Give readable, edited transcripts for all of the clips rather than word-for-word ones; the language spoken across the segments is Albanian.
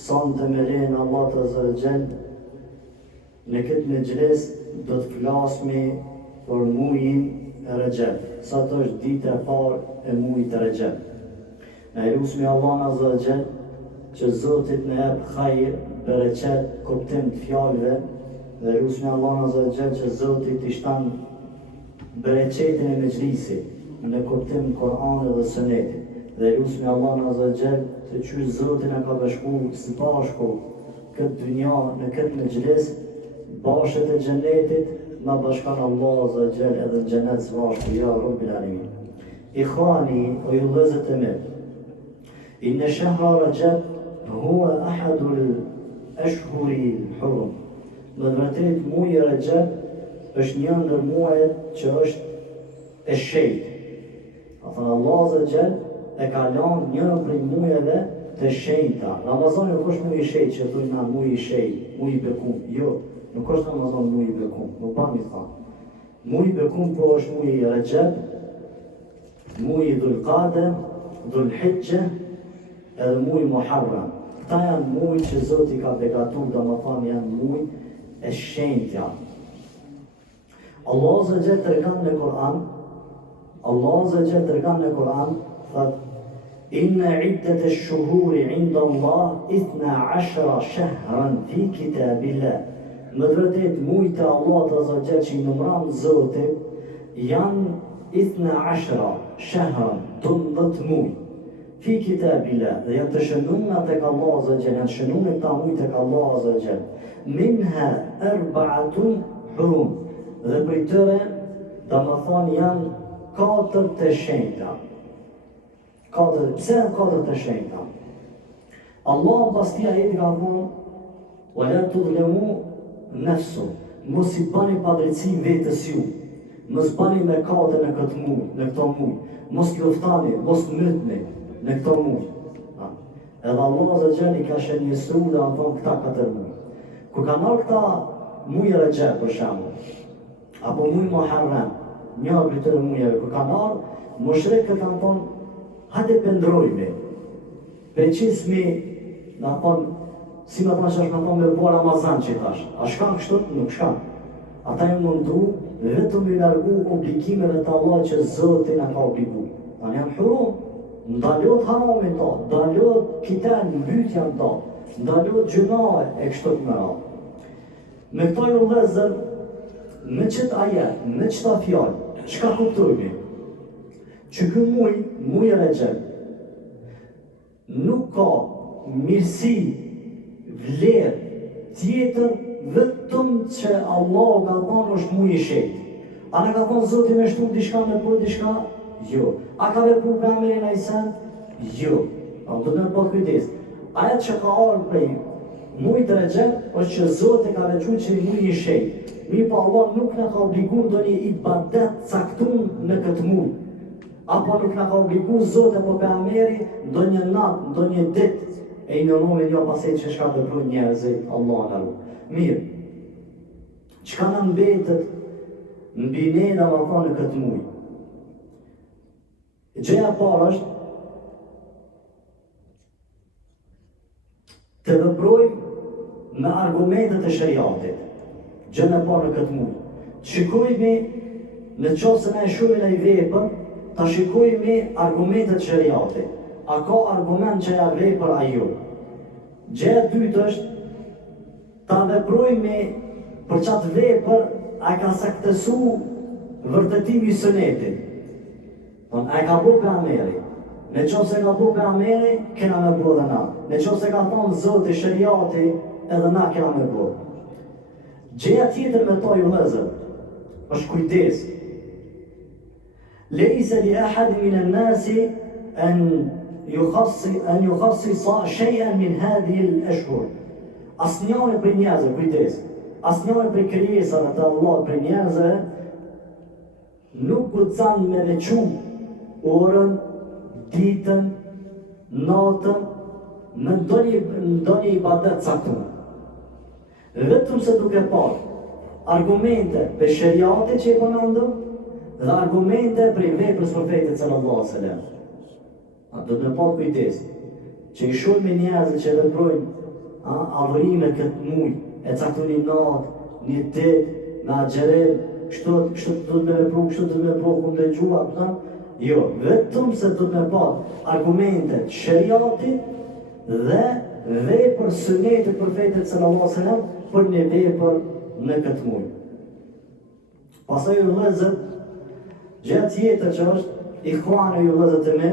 Sonte me lejen Allah të zërgjel, në këtë mëxhles do të flasmi për muajin e Rajab. Sot është dita e parë e muajit të Rajab. Ne lutem Allahun Azza wa Jall që Zoti të na jap hajër, bereqet, kuptim të fjalëve, dhe lutem Allahun Azza wa Jall që Zoti të shton bereqetin e mëxhlisit në kuptim të Kuranit dhe Sunetit. Dhe lutem Allahun Azza wa Jall të çuj Zoti na ka bashkuar së bashku këtë dynja në këtë mëxhles, bashkët e xhenetit, na bashkan Allah Azza wa Jall edhe në xhenet së bashku, ja Rabbil Alamin. Ikhwani, o ju vëllezër e mirë, inna shahra Rajab huwa ahadul ashhuri al-hurum. Në vërtet muaji Rajab është një ndër muajet që është e shenjtë. Allah Azza wa Jall e ka lanë një prej muajve të shenjta. Ramazani nuk është muaj i shenjtë që thonë na muaj i shenjtë, muaj i bekum. Jo, nuk është Ramazan muaj i bekum. Nuk pa mi thënë. Muaj i bekum po është muaj i Rajab, muaj i Dhul Qa'da, Dhul Hijja, edhe muaj Muharram. Këta janë muaj që Zoti ka begatuar, domethënë janë muaj e shenjtë. Allah Azza wa Jall tregon në Kur'an, thotë إن عدة الشهور عند الله 12 شهرا في كتاب الله. Në të vërtetë muajt e Allahut Azza wa Jall që i numëron Zoti janë 12 shahran, 12 muaj. Fi kitabillah, dhe janë të shënuar tek Allah Azza wa Jall, janë shënuar këta muaj tek Allah Azza wa Jall. Minha 4 hurum. Dhe prej tyre, domethënë janë 4 të shenjta. Pse janë 4 të shenjta? Allah pas tij ajeti ka thonë: "Wala tudhlamu nafsu", mos i bani padrejti vetes ju. Mos bani mëkate në këtë muaj, në këto muaj. Mos luftani, mos mytni në këto muaj. Edhe Allah Azza wa Jall i ka shënjesuar dhe ato këta 4 muaj. Kur ka marrë këta muaj Rajab për shembull, apo muaj Muharram, një prej këtyre muajve, kur ka marrë, mushrikët kanë thonë: hajde pëndrojme, preqismi, në thonë, si më thash është në thonë me bua Ramazan që i thash. A shkan kështu? Nuk shkan. Ata ju mundu, vetëm i largu obligimeve të Allah që Zoti na ka obligu. Tanë janë hurum, ndalot haramin ta, ndalot kitan, mbytja ta, ndalot gjunahe e kështu të mëra. Me këto ju vëllezër, me qëtë ajet, me qëta fjallë, çka kuptojmi? Që ky muaj Rajab, nuk ka mirësi, vlerë tjetër vetëm që Allah ka thonë është muaj i shenjtë. A ne ka thonë Zoti me shtu diçka me bërë diçka? Jo. A ka vepruar pejgamberi na Isa? Jo. Do të na bëj kujdes. Ajo që ka ardhur prej muajit Rajab është që Zoti ka veçuar që muaj i shenjtë. Mirë, po Allah nuk na ka obliguar ndonjë ibadet caktuar në këtë muaj. Apo nuk na ka obliguar Zoti apo pejgamberi ndonjë natë, ndonjë ditë e i nënome një paset që shka të prujnë njerëzit, Allah në lu. Mirë, qka në mbetet mbi ne në më thonë në këtë muaj? Gjëja parë është të veprojmë me argumentet e shariatit. Gjëja e parë në këtë muaj. Shikojmë në qoftë se na e shumë në i vepër, ta shikojmë argumentet e shariatit. A ka argument që ja vepër ajo? Gjëja e dytë është ta veprojmë për çatë vepër a ka saktesu vërtetimi i sunetit. A ka bu pejgamberi. Në qoftë se ka bu pejgamberi, kena me bu edhe na. Në qoftë se ka thonë Zoti shariati, edhe na kena me bu. Gjëja tjetër me to ju vëllezër është kujdes. Leysa li ahad min an-nasi an يخصص شيئا من هذه الأشهر. Asnjëri prej njerëzve, kujdes. Asnjëri prej krijesave të Allahut prej njerëzve nuk guxon me veçu orën, ditën, natën, në ndonjë ibadet caktuar. Vetëm se duke parë argumente për shariatin që i përmendëm dhe argumente për veprën e profetit sallallahu alaihi wasallam. Do të me pa kujdes që i shumë me njerëzit që veprojnë adhurime këtë muj, e caktu një natë, një ditë, me agjerim, kështu të me vepru, kështu të me vepru, këmë dhe gjua, jo, vetëm se të me pat argumentet shëriatit dhe vepër sunetit profetit sallallahu alaihi wasallam për një vepër në këtë muj. Pastaj ju vëllezër, gjatë tjetër që është ikhwani ju vëllezër të me,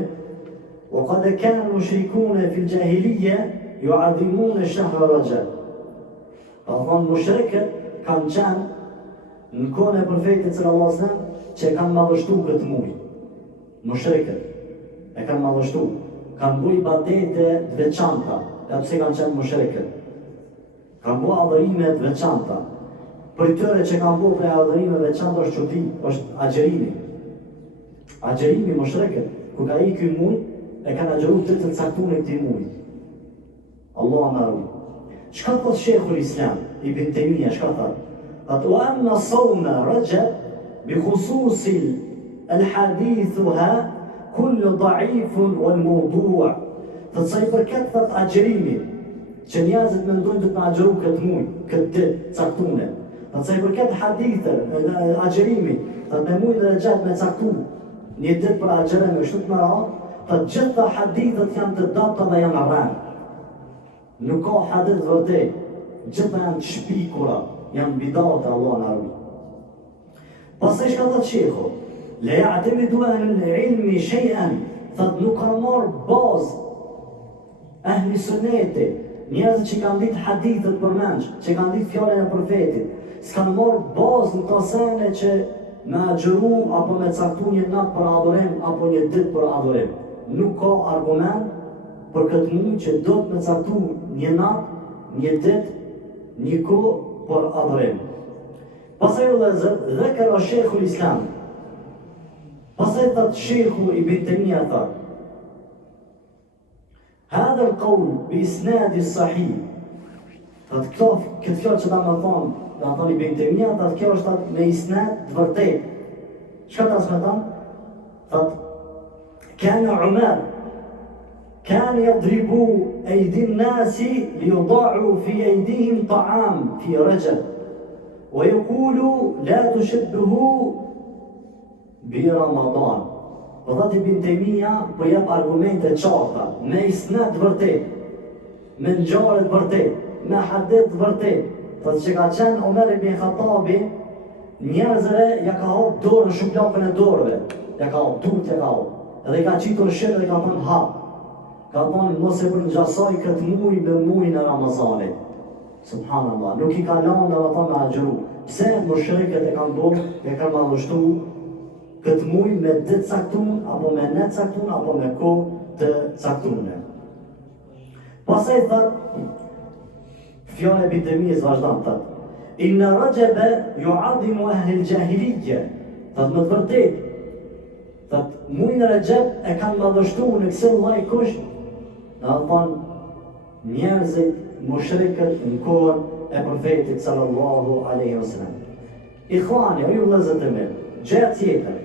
وقد كان المشركون في الجاهلية يعظمون شهر رجب. Thonë mushrikët kanë qenë në kohën e profetit sallallahu alaihi wasallam që kanë madhështu këtë muj. Mushrikët e kanë madhështu, kanë bu ibadete të veçanta, edhe pse kanë qenë mushrikët. Kanë bu adhurime të veçanta. Për tyre që kanë bu prej adhurime të veçanta është çudi, është agjerimi. Agjerimi mushrikët, kur ka ikë ky muj, e kanë agjeru të caktuar në këtij muj. Allah na ruaj. Çka thot Sheikhul Islam Ibn Taymiyah, çka thot? Atë wa anna sawma Rajab bi khusus al-hadithuha kull da'if wal mawdu'. Të sa i përket thot agjerimit, që njerëzit mendojnë të agjeru këtë muj, këtë ditë caktuar. Të sa i përket hadithit, agjerimit, të me mujin e Rajab me caktu një ditë për agjerim kështu të mëra, të gjitha hadithet janë të data dhe janë rrën. Nuk ka hadith vërtet, gjitha janë të shpikura, janë bidate Allah në arbi. Pastaj shka thot shekho, le ya'tamidu al-ilmi shay'an, thot nuk ka marrë bazë ahli sunneti, njerëzit që kanë ditë hadithet për menç, që kanë ditë fjalën e profetit, s'kanë marrë bazë në tasene që me agjeru apo me caktu një natë për adhurim apo një ditë për adhurim. Nuk ka argument për këtë muj që do të me caktu një natë, një ditë, një kohë për adhurim. Pastaj vëllezër, dhekara Sheikhul Islam. Pastaj thot Sheikhu Ibn Taymiyah thot: "Hadha al-qawl bi isnad sahih." Thot këtë fjalë që ta më thonë Ibn Taymiyah, thot kjo është me isnad të vërtetë. Çka ta më thon? Thot كان عمر كان يضرب أيدي الناس ليضاعوا في أيديهم طعام في رجب ويقول لا تشبهوا برمضان. Vëllat Ibn Taymiyah po jep argumente qarta, me isnad vërtet, me ngjarje të vërtet, me hadith të vërtet. Thotë që ka qenë Omer ibn Khattabi, njerëzve ja ka hap dorën, shuplakën e dorëve, ja ka hap durt, ja ka hap. Edhe ka qitur shirë dhe ka thonë hap. Ka thonë mos e përngjasoj këtë muj me mujin e Ramazanit. Subhanallah, nuk i ka lanë dhe thonë me agjeru. Pse mushrikët e kanë bërë, e kanë madhështu këtë muj me ditë caktun, apo me net caktun, apo me kohë të caktune. Pastaj thot, fjala e Ibn Taymiyah vazhdon thot: "Inna Rajaba yu'adhimu ahli al-jahiliyya." Thot më të vërtetë, thot mujin e Rajab e kanë madhështu në kësaj lloj kush, do të thonë njerëzit mushrikët në kohën e profetit sallallahu alaihi wasallam. Ikhwani, ju vëllezër të mirë, gjatë tjetër,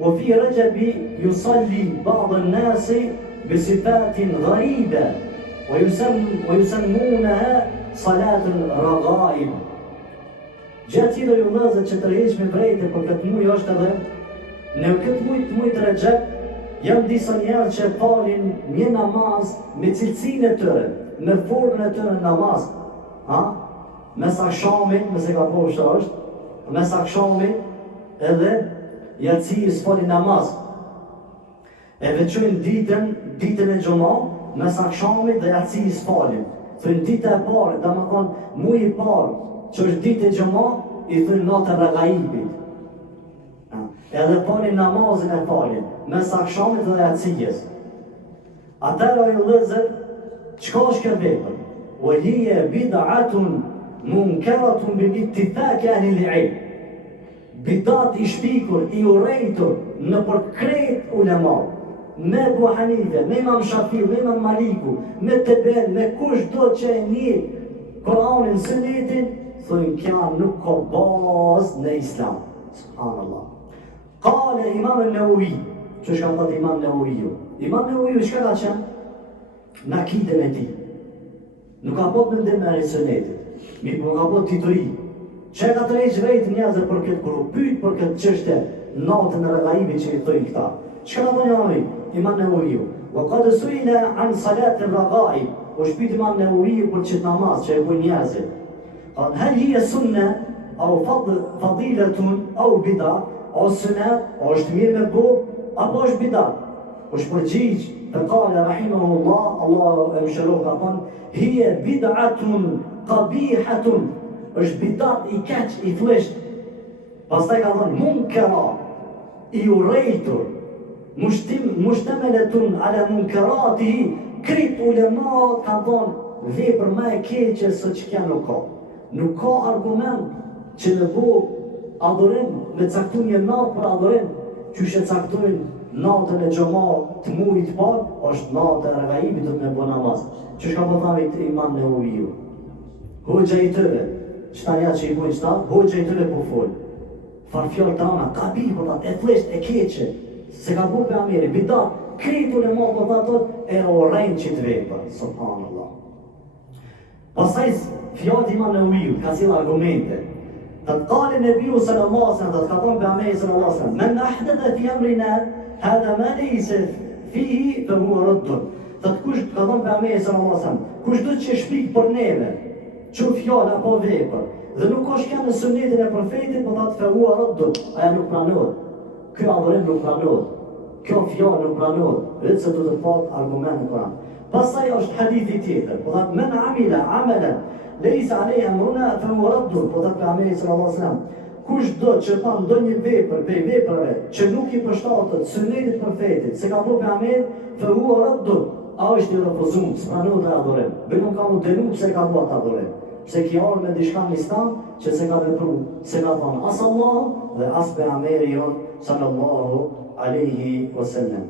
وفي رجب يصلي بعض الناس بصفات غريبة ويسمونها صلاة الرغائب. Gjatë tjetër ju vëllezër që tërheqme vrejtë për këtë muj është edhe në këtë muj të Rajab janë disa njerëz që falin një namaz me cilësinë e tyre, me formën e tyre namaz. Mes akshamit, nëse ka po është, mes akshamit edhe jacis falin namaz. E veçojnë ditën e gjuma, mes akshamit dhe jacis falin. Thënë dita e parë, dhe më thonë muj i parë, që është ditë e gjuma, i thënë natë e ragaibit. Edhe falin namazin e falin, mes akshamit dhe jacijës. Atëra ju vëllezër, çka është kjo vepër? Wa hiya bid'atun munkaratun bi-ittifaq ahli al-ilm. Bidat i shpikur, i urrejtur në përkrejt ulema, me Abu Hanife, me Imam Shafiu, me Imam Maliku, me Teben, me kush do që e njeh Kur'anin, Sunetin, thonë kja nuk ka bazë në Islam. Subhanallah. Qala Imam an-Nawawi, që shka thot Imam Nawawi. Imam Nawawi shka ka qenë? Në akiden e tij. Nuk ka pot mendim me sunetit. Mi po ka pot tituri. Që ka të rejtë vetë njerëzve për këtë kuru, pyet për këtë çështje natën e rëgaibi që i thojnë këta. Çka ka thonë Imami? Imam Newawiu. Wa qad su'ila an salat al-raghaib. O shpit Imam Newawiu për çet namaz që e bojnë njerëzit. Hal hiya sunna au fadilatun au bid'a, o sunat, o është mirë me bo, apo është bid'a? është përgjigj, faqala rahimahullah, Allah e mëshiroft ka thonë, hiya bid'atun qabihatun, është bid'at i keq, i flesht. Pastaj ka thonë munkara, i urrejtur, mushtamilatun ala munkaratihi, krejt ulemat ka thonë vepër më e keqe se ç'ka nuk ka. Nuk ka argument që në bo adhurim me caktuar natë për adhurim, qysh e caktojnë natën e xhoma të mujit parë, është natë e rëgaibit me bo namaz. Qysh ka përthamit Imam Newawiu? Hoxha i tëve, qëta që i bojnë qëta, hoxha i tëve po folë. Farfjallë të ana, ka bi për tatë, e flesht, e keqe, se ka bu për Ameri, bidat, kretu në ma për tatë, e orejnë që të vepër, subhanallah. Pasaj, fjallë Imam Newawiu, ka cilë argumente. قال النبي صلى الله عليه وسلم تقول بعمله صلى الله عليه وسلم من أحدث في أمرنا هذا ما ليس فيه فهو رد. Kush ka thonë pejgamberi sallallahu alajhi wasallam, kush do të shpik për neve, çu fjalë apo vepër, dhe nuk ka shkën në sunetin e profetit, po thotë fahua radd, aja nuk pranohet. Ky adhurim nuk pranohet. Kjo fjalë nuk pranohet, vetë se do të pat argument në Kur'an. Pastaj është hadithi tjetër, po thotë men amila amalan laysa alayhi amruna fahua radd, po thotë pejgamberi sallallahu alajhi wasallam, kush do që pa ndonjë vepër, prej veprave që nuk i përshtatet sunetit profetit, se ka bërë pejgamberi, fahua radd, a është i refuzuar, s'pranohet të adhurim. Nuk ka mu denu pse ka bërë të adhurim. Pse ki arë me dishka në Islam që se ka vepru, se ka thonë as Allah dhe as pejgamberi jonë sallallahu alaihi wasallam.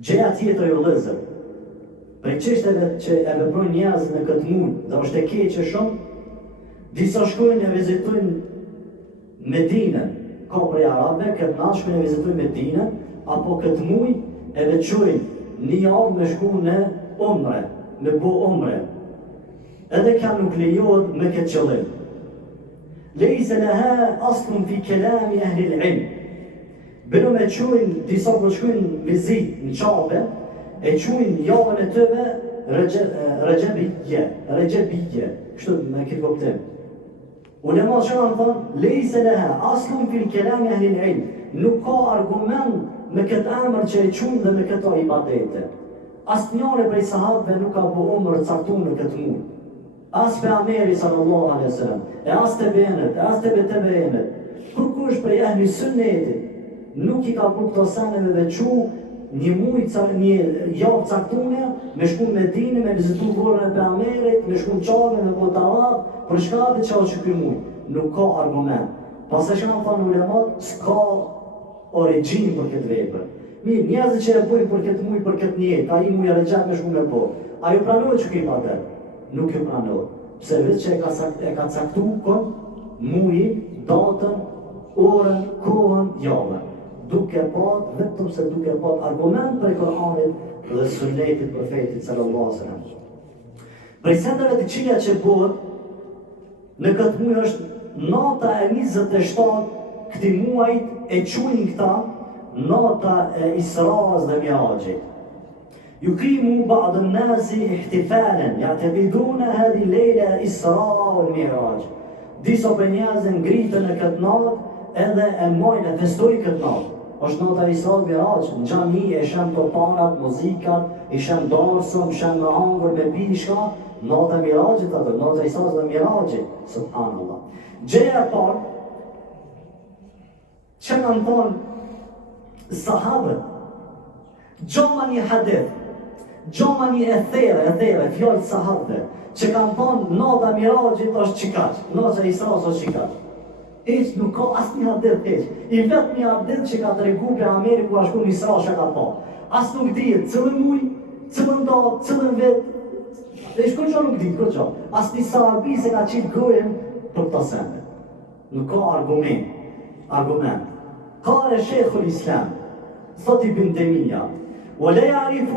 Gjëja tjetër jo vëllezër, prej çështjeve që e veprojnë njerëzit në këtë muaj dhe është e keqe shumë, disa shkojnë e vizitojnë Medinën, ka prej arabëve, këtë natë shkojnë e vizitojnë Medinën, apo këtë muaj e veçojnë një javë me shku në umre, me bo umre. Edhe ka nuk lejohet me këtë qëllim. Lejse leha aslun fi kelami ahli l'ilm. Bënu me qujnë, disa për shkujnë vizit në qabe, e qujnë javën e tëve Regjebije. Kështu me këtë koptim. Ulema që në thonë, lejse leha aslun fi kelami ahli l'ilm. Nuk ka argument me këtë emër që e qunë dhe me këto ibadete. Asë njëre prej sahabëve nuk ka po umër caktu në këtë mund. Asë pejgamberi sallallahu alaihi wasallam, e asë të benet, e asë të benet. Kur kush prej ehli sunnetit, nuk i ka po këto sene me veçu një javë caktune, me shku në Medinë, me vizitu gorën e pejgamberit, me shku në qabe, me bo tavaf, për shka dhe qa që këj mujë. Nuk ka argument. Pas e shka në thonë ulemat, s'ka origin për këtë vepër. Mirë, njerëzit që e bojnë për këtë mujë, për këtë njetë, a i mujë e regjat me shku me po. A ju pranohet që këj pater? Nuk ju pranohet. Pse vetë që e ka caktu kon, mujë, datën, orën, kohën, javën. Duke pat, vetëm se duke pat argument për Kur'anit dhe sunetit profetit sallallahu alaihi wasallam. Prej sendeve të qia që bëhet, në këtë mujë është nata e 27 këti muajt e quajnë këta nata e Isras dhe Mi'rajit. Yuqimu ba'd an-nasi ihtifalan ya'tabiduna hadhihi lejla Isra wal Mi'raj. Disa për njerëzve ngritën në këtë natë edhe e mojnë e festojnë këtë natë. Është nata e Isra dhe Mi'raj, në xhami e shem topanat, muzikat, i shem darsën, shem me hangër, me pishka, nata e Mi'rajit atë, nata e Isra dhe Mi'rajit, subhanallah. Gjëja e parë që kanë thonë sahabët, gjoma një hadith, gjoma një e there, fjallë sahabëve, që kanë thonë nata Mi'rajit është qikaq, nata e Isras është qikaq. Eq nuk ka asë një hadith eq. I vetë një hadith që ka të regu për Ameri ku ashtu një Isra që ka pa. Asë nuk dihet cëllën muj, cëllën datë, cëllën vetë. E shko që nuk dihet, kërqa. Asë një sahabi se ka qitë gojen për të sende. Nuk ka argument. قال شيخ الإسلام صدي بن تيمية ولا يعرف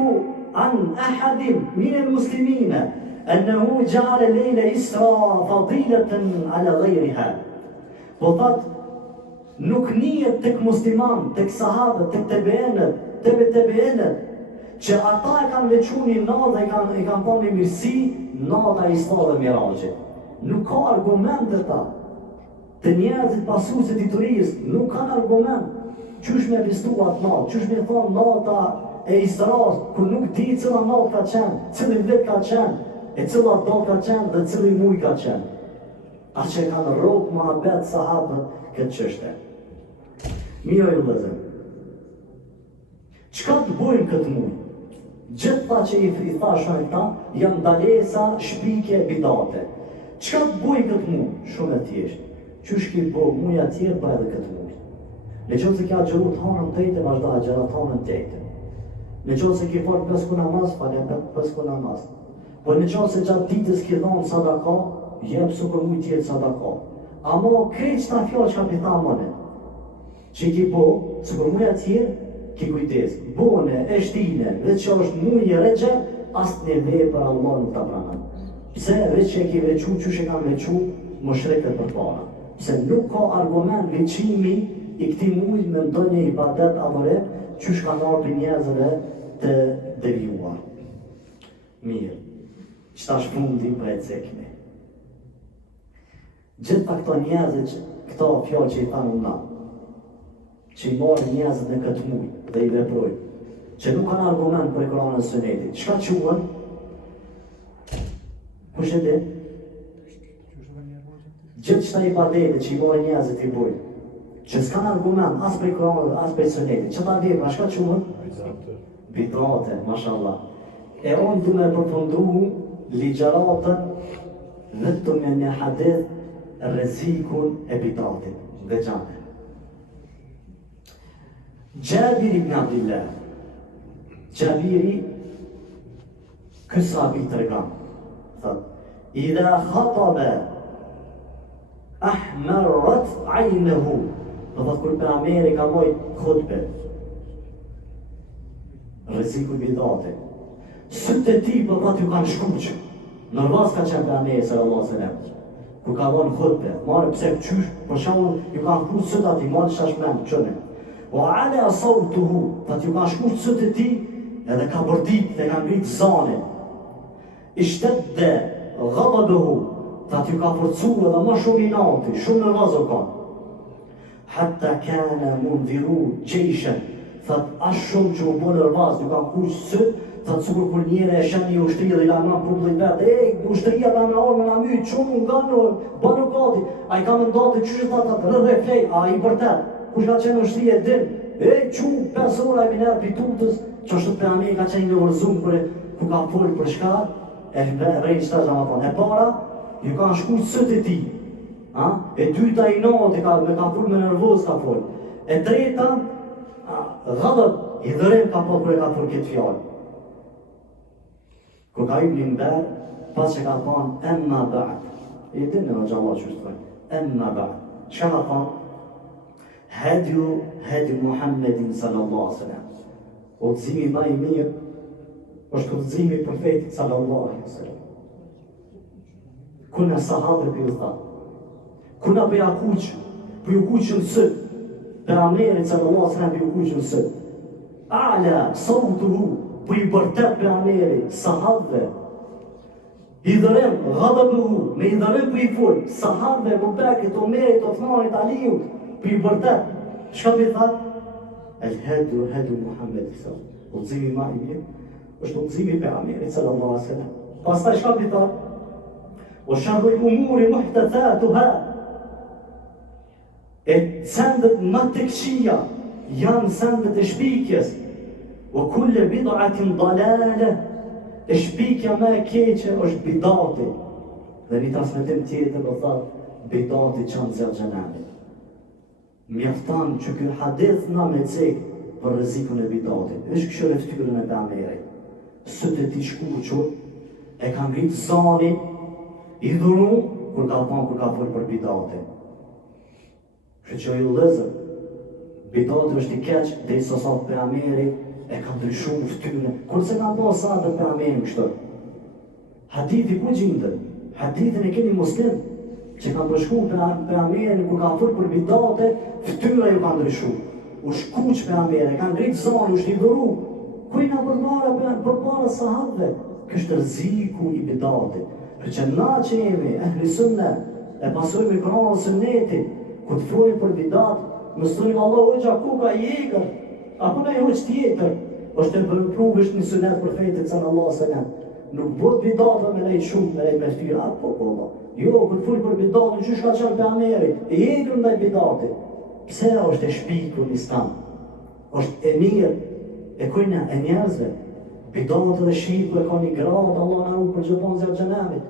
عن أحد من المسلمين أنه جعل الليل إسرا فضيلة على غيرها. Po thot, nuk njihet tek musliman, tek sahabët, tek tebeënët, që ata e kanë veçuar një natë dhe i kanë thonë mirësi, nata e Isra dhe Mirajit. Nuk ka argument dhe ta. Të njerëzit pasuesit të turisë nuk kanë argument. Qysh me vistu atë natë, qysh me thonë nata e Isras, ku nuk di cila natë ka qenë, cili vit ka qenë, e cila dal ka qenë dhe cili muj ka qenë. A që kanë rrok më abet sahabët këtë qështje. Mirë ju vëllezër, çka të bojnë këtë muj? Gjitha që i thashën këta, janë dalesa, shpike, bidate. Çka të bojnë këtë muj? Shumë e thjeshtë. Qysh ki bo muja tjerë, ba edhe këtë muj. Në qënë se kja gjëru të hanën tejtë, vazhda e gjëra të hanën tejtë. Në qënë se ki farë 5 ku namaz, falje 5 ku namaz. Po në qënë se gjatë ditës ki dhonë sadaka, jep su për mujtë tjetë sadaka. Amo krejtë qëta fjallë që ka pitha mëne. Që ki bo, su për muja tjerë, ki kujtes. Bone, e shtine, dhe që është mujë regje, asë një vejë për Allah nuk të pranë. Pse veç që e ki vequ, që shë kanë vequ, më shrekët për para. Pse nuk ka argument veqimi i këti mujë me ndonjë ibadet adhore, që shë kanë arë për njerëzëve të devijuar. Mirë, qëta shfundi për e cekme. Gjitha këto njerëzit, këto fjallë që i thanë na, që i marë njerëzit në këtë mujë dhe i veprojnë, që nuk kanë argument për e Kur'anit dhe Sunetit. Çka quhen? Kush e di? Gjithë qëta ibadete që i marë njerëzit i bojnë, që s'kan argument as për Kur'anit as për Sunetit. Çta vepra, çka quhen? Bidate, mashallah. E unë du me përfundu ligjaratën vetëm me një hadith rrezikun e bidatit dhe gjane. Gjabir ibn Abdillah, Gjabiri, ky sahabi të regan, thot, idha khataba ahmarat ajnehu, do thot kur për Ameri ka mojt khutbe, rreziku i bidatit. Sytë e ti për thot ju kanë shkuqë, nërvas ka qenë për Ameri sallallahu alaihi wasallam. Kur ka dhonë khutbe, marë pse qysh, për shembull ju kanë shku sët ati, marë shashmen, qëne. O ale asau të hu, thot ju kanë shku sët e ti, edhe ka bërdit dhe kanë ngritë zane. Ishtet dhe gëta bëhu, thot ju ka forcu edhe më shumë i nati, shumë në vazo kanë. Hatta kana mundhiru qeshen, thot ashtë shumë që u bo në vaz, ju kanë kush sët, thot sukur kur njëre e shenë një ushtri dhe i laman për dhe i vetë, ushtria ta me orë me nga mytë, qumë nga në orë, banu gati, a i ka më ndati qështë ta të rrë flej, a i vërtet, kush ka qenë ushtri e din, qumë 5 ora e minerë pitutës, që është të Ameri ka qenë në vërzumë kërë, ku ka folë për shka, e rejnë qëta që ma thonë, e para, ju ka shku sët e ti, e dyta i nati, me ka folë me nervoz ka folë, e treta, gadët, i dhërem ka folë kërë ka folë këtë fjallë. Kur ka ibn Imber, pas që ka thonë, emma ba'd, i dinë në gjallat që është thonë, emma ba'd, që ka thonë, hedi Muhammedin sallallahu alaihi wasallam. Udhëzimi më i mirë është udhëzimi i profetit sallallahu alaihi wasallam. Kuna sahabë për ju tha, kuna për jakuq, për ju kuqën sët, për Amerit sallallahu alaihi wasallam për ju kuqën sët. A'la, sautuhu, për i bërtet për Ameri, sahabëve, i dhërem, ghadabuhu, me i dhërem për i full, sahabëve, Bubekrit, Omerit, Othmanit, Aliut, për i bërtet. Shka për i thatë? El-hedu Muhammed sallam. Udhëzimi ma i mirë, është udhëzimi për Ameri sallallahu alaihi wasallam. Pastaj shka për i thatë? O sharru i umuri muhtathatuha. E sendet më të këqija janë sendet e shpikjes. O kulle bid'atin dalale, e shpikja me e keqe është bidati. Dhe një transmetim tjetër do thotë, bidati qanë zërë gjenamit. Mjaftan që kjo hadith na me cekë për rrezikun e bidatit. Është kështu reftyrën e Amerit. Sët e ti shkuqur, e ka ngritë zani, i dhuru, kur ka folë për bidatin. Që i lëzër, bidati është i keq, dhe i sosat për Amerit, e ka ndryshu ftyrën. Kur se ka po sa dhe për Amerit kështu. Hadithi ku gjindën? Hadithin e keni Muslim, që kanë përshku për Amerin, kur kanë fërë për bidate, ftyra ju kanë ndryshu. U shkuq për Amerin, kanë gritë zonë, u shlidoru. Kujna përpara sahabëve, kështë rëziku i bidate. Për që na që jemi, ehli sunnet, e pasojmë Kur'anin dhe Sunnetin, ku të folin për bidat, mësojmë Allah hoxha kuka i egër, apo në hoxh tjetër, është e përpruvesh një sunnet profetit sallallahu alaihi wasallam. Nuk bot bidata me lejt shumë, me lejt me ftyra, apo Allah. Jo, ku të folin për bidat, në qysh ka qenë për Amerit, i egër ndaj bidatit. Pse është e shpikur në Islam? Është e mirë, e kujna e njerëzve. Bidatë dhe shiku e ka një gradë, Allah në rrugë për gjëpon zërë gjenamit.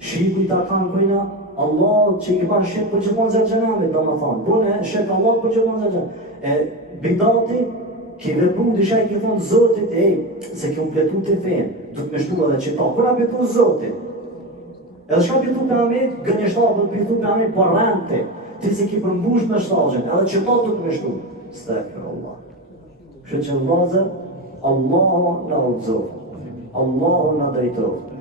Shiku i ta kanë kujna, Allah që i këpan shqip për gjëpon zërë gjenamit, do më thanë. Bune, shqip Allah për gjëpon zërë gjenamit. Bidati, ki vepru disha i ki thonë Zotit, se ki umpletu të fenë, du të me shtu edhe qita. Kura betu Zotit? Edhe shka betu për amit, gënjështarë, betu për amit për rente, ti si ki përmbush me shtajën, edhe qita du të me shtu. Stekër Allah. Shë që vazër, Allahu na udhëzoft, Allahu na drejtoft,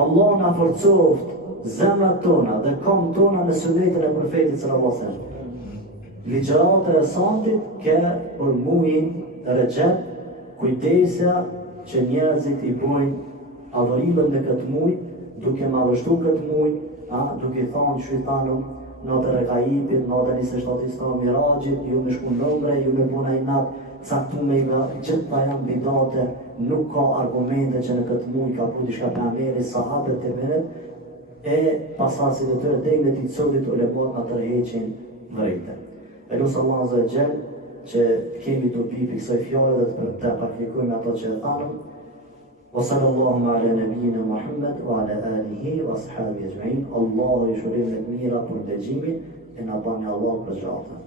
Allahu na forcoft zemrat tona dhe kam tona në sunetin e profetit sallallahu alaihi wasallam. Ligjërata e santit ke për muajin Recep, kujdesja që njerëzit i bojnë adhurimën në këtë muaj, duke madhështu këtë muaj, duke thonë shejtanun natë rekaipit, natë 27 mirajit, ju me shku nëmre, ju me buna i natë caktume nga gjitha janë bidate, nuk ka argumente që në këtë muaj ka pu dishka për Ameri, sahabët e meret, e pasasit e tëre dejnë të i cëllit ulemat në të reheqin vërejte. E lusë Allah Azza wa Jall që kemi të pipi kësaj fjale dhe të praktikojme ato që e thanëm. Wa sallallahu ala nabiyina Muhammad wa ala alihi wa ashabihi ajma'in. Allahu i shurim në të mira për dëgjimin e na bani Allah për gjata.